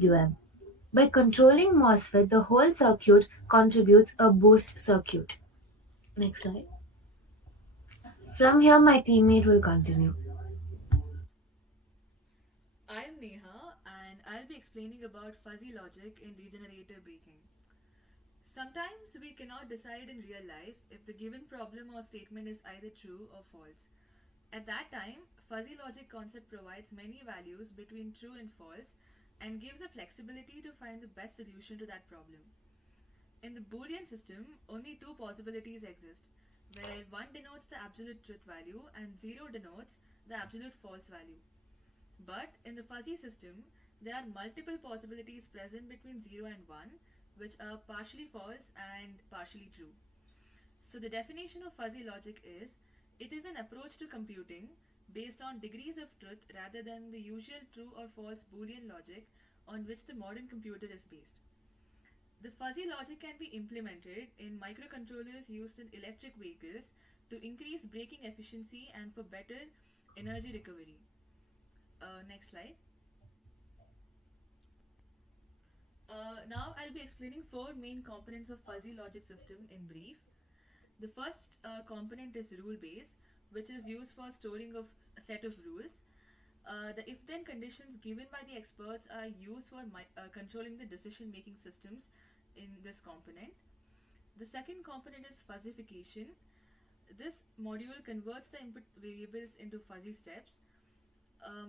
PWM. By controlling MOSFET, the whole circuit contributes a boost circuit. Next slide. From here, my teammate will continue. I'm Neha and I'll be explaining about fuzzy logic in regenerative braking. Sometimes we cannot decide in real life if the given problem or statement is either true or false. At that time, fuzzy logic concept provides many values between true and false and gives a flexibility to find the best solution to that problem. In the Boolean system, only two possibilities exist, where 1 denotes the absolute truth value and 0 denotes the absolute false value. But in the fuzzy system, there are multiple possibilities present between 0 and 1, which are partially false and partially true. So, the definition of fuzzy logic is it is an approach to computing based on degrees of truth rather than the usual true or false Boolean logic on which the modern computer is based. The fuzzy logic can be implemented in microcontrollers used in electric vehicles to increase braking efficiency and for better energy recovery. Next slide. Now I'll be explaining four main components of fuzzy logic system in brief. The first component is rule base, which is used for storing of a set of rules. The if then conditions given by the experts are used for controlling the decision making systems in this component. The second component is fuzzification. This module converts the input variables into fuzzy steps.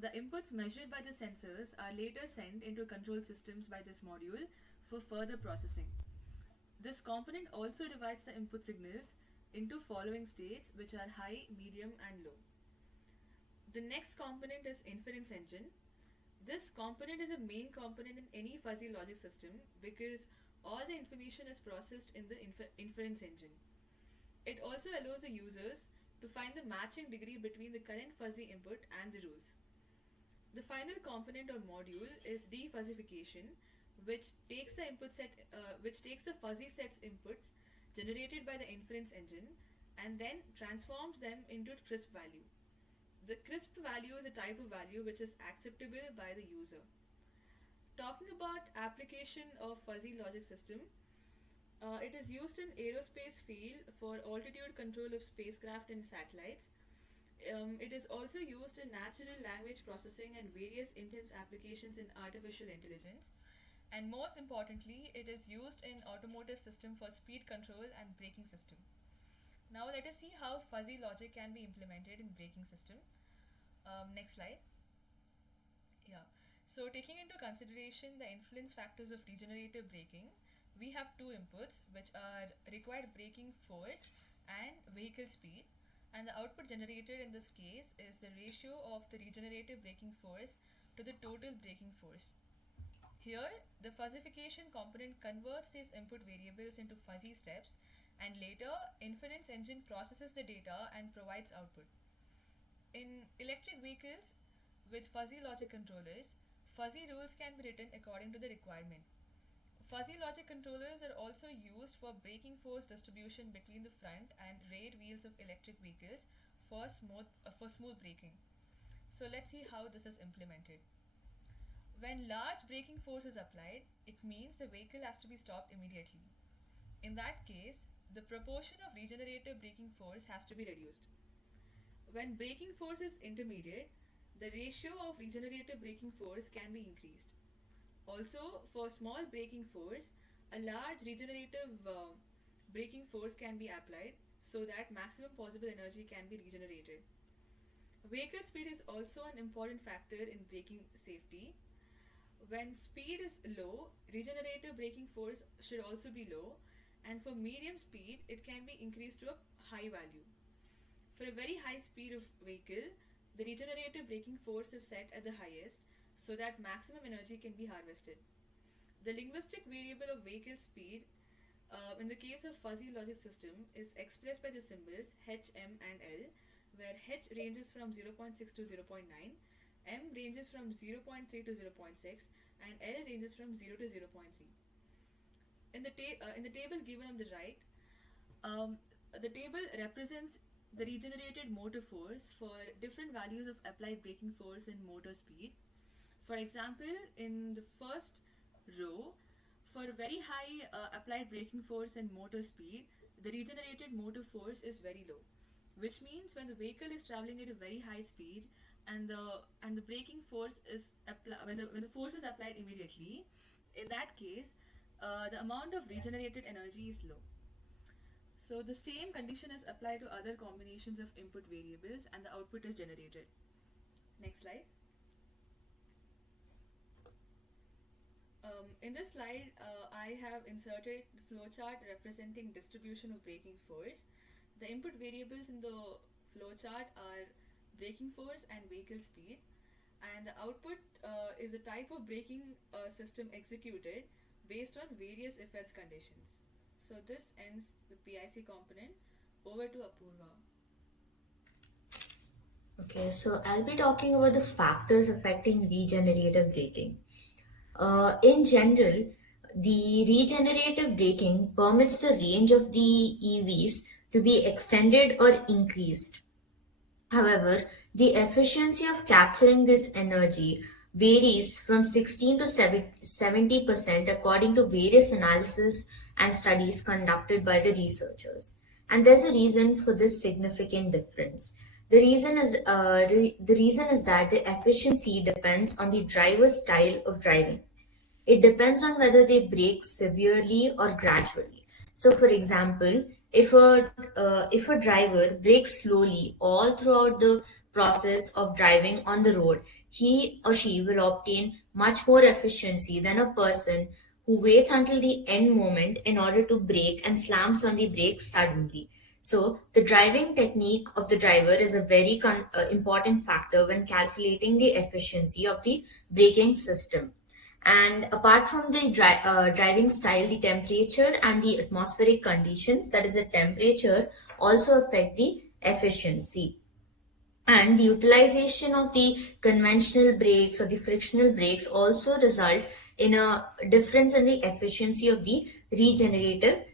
The inputs measured by the sensors are later sent into control systems by this module for further processing. This component also divides the input signals into following states, which are high, medium, and low. The next component is inference engine. This component is a main component in any fuzzy logic system because all the information is processed in the inference engine. It also allows the users to find the matching degree between the current fuzzy input and the rules. The final component or module is defuzzification, which takes the which takes the fuzzy set's inputs generated by the inference engine and then transforms them into crisp value. The crisp value is a type of value which is acceptable by the user. Talking about application of fuzzy logic system, it is used in aerospace field for altitude control of spacecraft and satellites. It is also used in natural language processing and various intense applications in artificial intelligence. And most importantly, it is used in automotive system for speed control and braking system. Now let us see how fuzzy logic can be implemented in braking system. Next slide. Yeah. So taking into consideration the influence factors of regenerative braking, we have two inputs which are required braking force and vehicle speed, and the output generated in this case is the ratio of the regenerative braking force to the total braking force. Here, the fuzzification component converts these input variables into fuzzy steps, and later inference engine processes the data and provides output. In electric vehicles with fuzzy logic controllers, fuzzy rules can be written according to the requirement. Fuzzy logic controllers are also used for braking force distribution between the front and rear wheels of electric vehicles for smooth braking. So let's see how this is implemented. When large braking force is applied, it means the vehicle has to be stopped immediately. In that case, the proportion of regenerative braking force has to be reduced. When braking force is intermediate, the ratio of regenerative braking force can be increased. Also, for small braking force, a large regenerative braking force can be applied so that maximum possible energy can be regenerated. Vehicle speed is also an important factor in braking safety. When speed is low, regenerative braking force should also be low, and for medium speed, it can be increased to a high value. For a very high speed of vehicle, the regenerative braking force is set at the highest so that maximum energy can be harvested. The linguistic variable of vehicle speed in the case of fuzzy logic system is expressed by the symbols h, m and l, where h ranges from zero point 0.6 to zero point 0.9, m ranges from zero point 0.3 to zero point 0.6 and l ranges from 0 to zero point 0.3. In the table given on the right, um, the table represents the regenerated motor force for different values of applied braking force and motor speed. For example, in the first row, for very high applied braking force and motor speed, the regenerated motor force is very low, which means when the vehicle is traveling at a very high speed and the braking force is when the force is applied immediately, in that case, the amount of regenerated energy is low. So the same condition is applied to other combinations of input variables and the output is generated. Next slide. In this slide, I have inserted the flowchart representing distribution of braking force. The input variables in the flowchart are braking force and vehicle speed, and the output is the type of braking system executed based on various if else conditions. So this ends the PIC component. Over to Apurva. Okay, so I'll be talking about the factors affecting regenerative braking. In general, the regenerative braking permits the range of the EVs to be extended or increased. However, the efficiency of capturing this energy varies from 16 to 70% according to various analyses and studies conducted by the researchers. And there's a reason for this significant difference. The reason is that the efficiency depends on the driver's style of driving. It depends on whether they brake severely or gradually. So, for example, if a driver brakes slowly all throughout the process of driving on the road, he or she will obtain much more efficiency than a person who waits until the end moment in order to brake and slams on the brakes suddenly. So, the driving technique of the driver is a very important factor when calculating the efficiency of the braking system. And apart from the driving style, the temperature and the atmospheric conditions, that is, the temperature, also affect the efficiency. And the utilization of the conventional brakes or the frictional brakes also result in a difference in the efficiency of the regenerative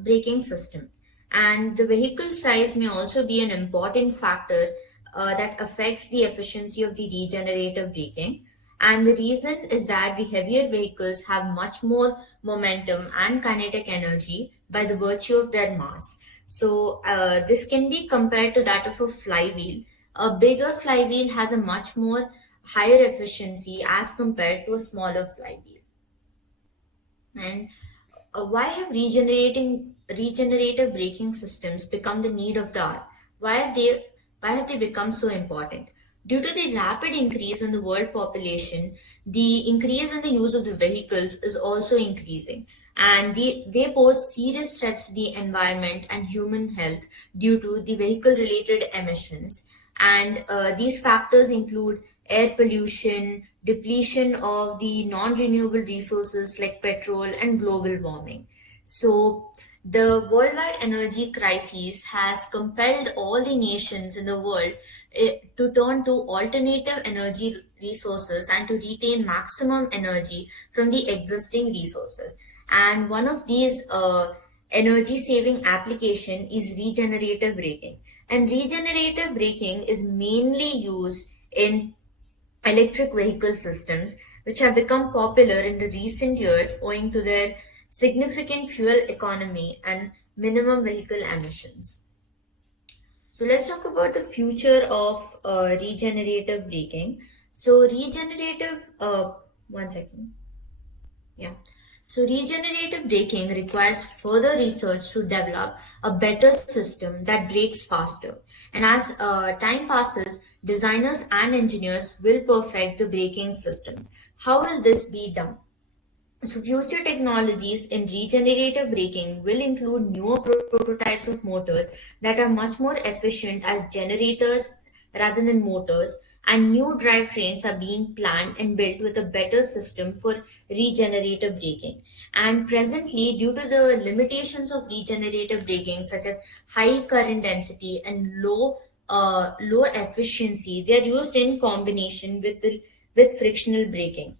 braking system. And the vehicle size may also be an important factor that affects the efficiency of the regenerative braking. And the reason is that the heavier vehicles have much more momentum and kinetic energy by the virtue of their mass. So, this can be compared to that of a flywheel. A bigger flywheel has a much more higher efficiency as compared to a smaller flywheel. And why have regenerative braking systems become the need of the hour? Why have they why have they become so important? Due to the rapid increase in the world population, the increase in the use of the vehicles is also increasing, and they pose serious threats to the environment and human health due to the vehicle related emissions. And these factors include air pollution, depletion of the non renewable resources like petrol, and global warming. So, the worldwide energy crisis has compelled all the nations in the world to turn to alternative energy resources and to retain maximum energy from the existing resources. And one of these energy saving application is regenerative braking. And regenerative braking is mainly used in electric vehicle systems, which have become popular in the recent years owing to their significant fuel economy and minimum vehicle emissions. So let's talk about the future of regenerative braking. So one second. Yeah. So regenerative braking requires further research to develop a better system that brakes faster. And as time passes, designers and engineers will perfect the braking systems. How will this be done? So, future technologies in regenerative braking will include newer prototypes of motors that are much more efficient as generators rather than motors, and new drivetrains are being planned and built with a better system for regenerative braking. And presently, due to the limitations of regenerative braking, such as high current density and low efficiency, they are used in combination with frictional braking,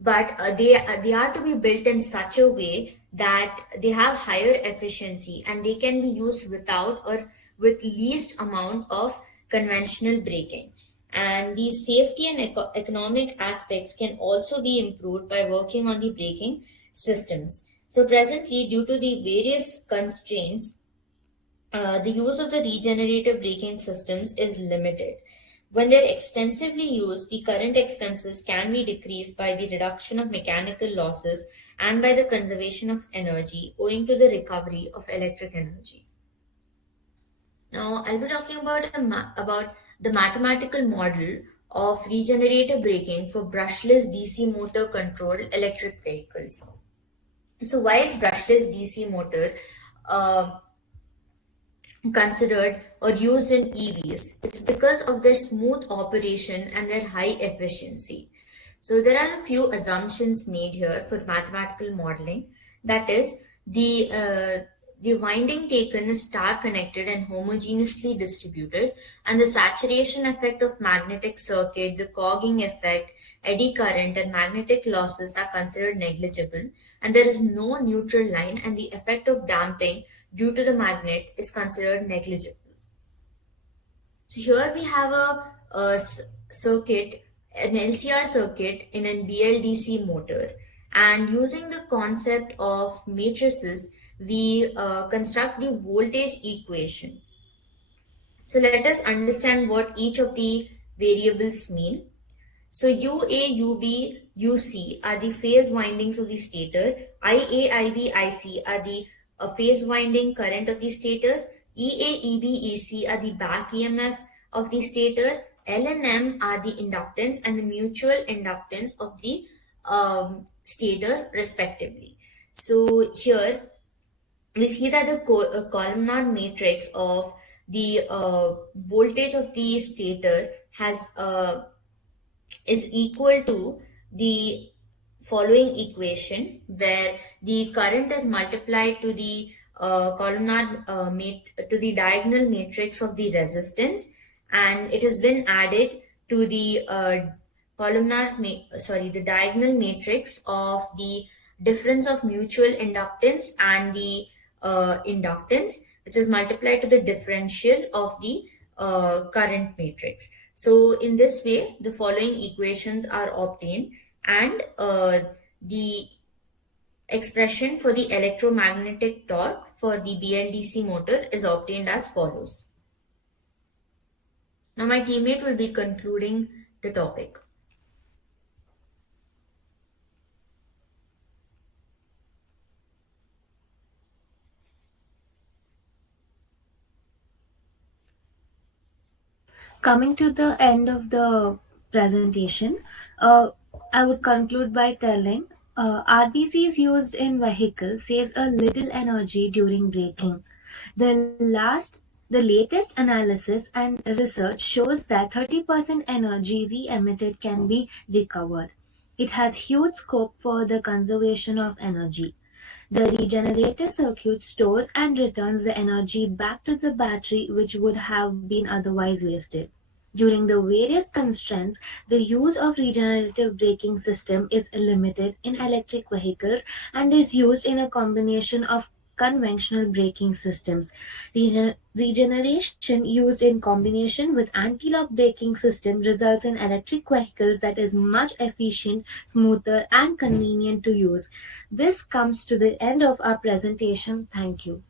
but they are to be built in such a way that they have higher efficiency and they can be used without or with least amount of conventional braking. And the safety and economic aspects can also be improved by working on the braking systems. So, presently, due to the various constraints, the use of the regenerative braking systems is limited. When they're extensively used, the current expenses can be decreased by the reduction of mechanical losses and by the conservation of energy owing to the recovery of electric energy. Now, I'll be talking about the mathematical model of regenerative braking for brushless DC motor controlled electric vehicles. So, why is brushless DC motor uh, considered or used in EVs? It's because of their smooth operation and their high efficiency. So there are a few assumptions made here for mathematical modeling. That is, the winding taken is star connected and homogeneously distributed, and the saturation effect of magnetic circuit, the cogging effect, eddy current, and magnetic losses are considered negligible, and there is no neutral line, and the effect of damping due to the magnet is considered negligible. So here we have a circuit, an LCR circuit in an BLDC motor, and using the concept of matrices, we construct the voltage equation. So let us understand what each of the variables mean. So UA, UB, UC are the phase windings of the stator. IA, IB, IC are the phase winding current of the stator. EA, EB, EC are the back EMF of the stator. L and M are the inductance and the mutual inductance of the stator respectively. So here we see that the columnar matrix of the voltage of the stator has is equal to the following equation, where the current is multiplied to the to the diagonal matrix of the resistance, and it has been added to the the diagonal matrix of the difference of mutual inductance and the inductance, which is multiplied to the differential of the current matrix. So in this way, the following equations are obtained, and the expression for the electromagnetic torque for the BLDC motor is obtained as follows. Now my teammate will be concluding the topic. Coming to the end of the presentation, I would conclude by telling RBCs used in vehicles saves a little energy during braking. The latest analysis and research shows that 30% energy re-emitted can be recovered. It has huge scope for the conservation of energy. The regenerative circuit stores and returns the energy back to the battery, which would have been otherwise wasted. During the various constraints, the use of regenerative braking system is limited in electric vehicles and is used in a combination of conventional braking systems. Regeneration used in combination with anti-lock braking system results in electric vehicles that is much efficient, smoother and convenient to use. This comes to the end of our presentation. Thank you.